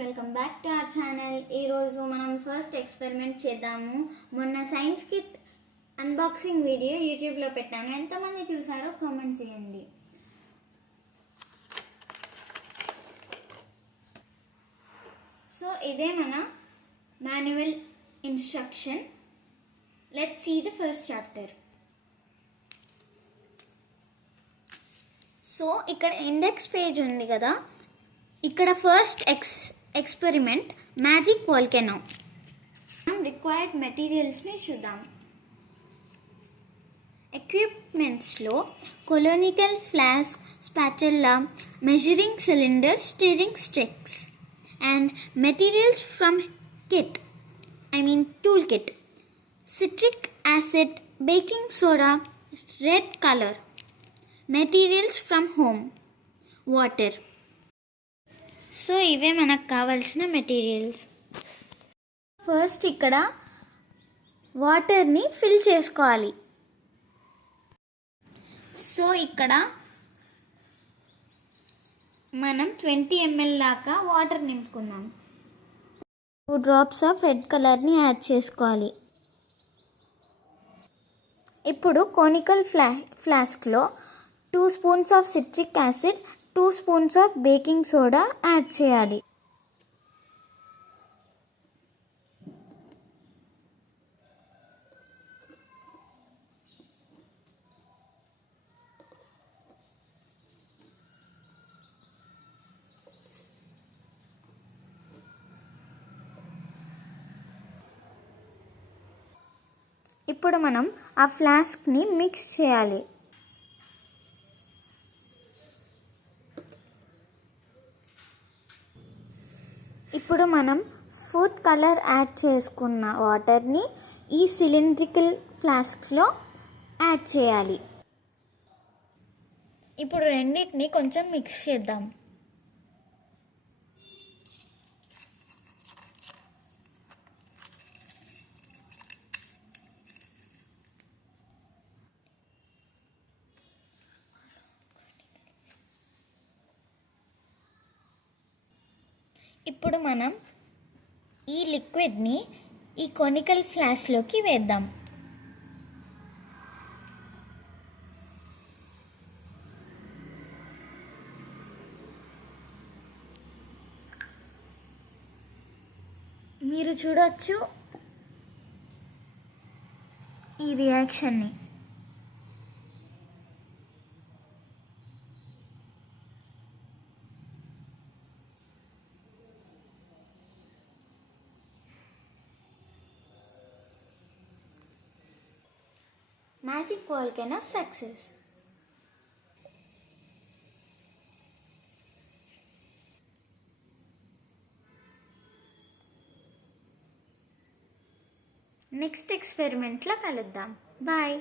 Welcome back to our channel. ఈరోజు మనం first experiment చేద్దాము. మొన్న సైన్స్ కిట్ అన్బాక్సింగ్ వీడియో యూట్యూబ్లో పెట్టాను. ఎంతమంది చూసారో కామెంట్ చేయండి. సో ఇదే మన manual instruction. Let's see the first chapter. So ఇక్కడ ఇండెక్స్ పేజ్ ఉంది కదా, ఇక్కడ first experiment magic volcano. Required మెటీరియల్స్ని చూద్దాం. ఎక్విప్మెంట్స్లో conical flask, spatula, measuring cylinder, stirring sticks and materials from tool kit, citric acid, baking soda, red colour, materials from home, water. So ఇవే మనకు కావాల్సిన మెటీరియల్స్. ఫస్ట్ ఇక్కడ వాటర్ని ఫిల్ చేసుకోవాలి. So ఇక్కడ మనం 20 ml దాకా వాటర్ నింపుకుందాం. 2 drops ఆఫ్ రెడ్ కలర్ని యాడ్ చేసుకోవాలి. ఇప్పుడు కోనికల్ ఫ్లాస్క్లో 2 spoons of citric acid, 2 spoons of baking soda add చేయాలి. ఇప్పుడు మనం ఆ ఫ్లాస్క్ని మిక్స్ చేయాలి. ఇప్పుడు మనం ఫుడ్ కలర్ యాడ్ చేసుకున్న వాటర్ని ఈ సిలిండ్రికల్ ఫ్లాస్క్లో యాడ్ చేయాలి. ఇప్పుడు రెండింటిని కొంచెం మిక్స్ చేద్దాం. ఇప్పుడు మనం ఈ లిక్విడ్ని ఈ కొనికల్ ఫ్లాస్క్లోకి వేద్దాం. మీరు చూడొచ్చు ఈ రియాక్షన్ని. Magic volcano success. నెక్స్ట్ ఎక్స్పెరిమెంట్లో కలుద్దాం. బాయ్.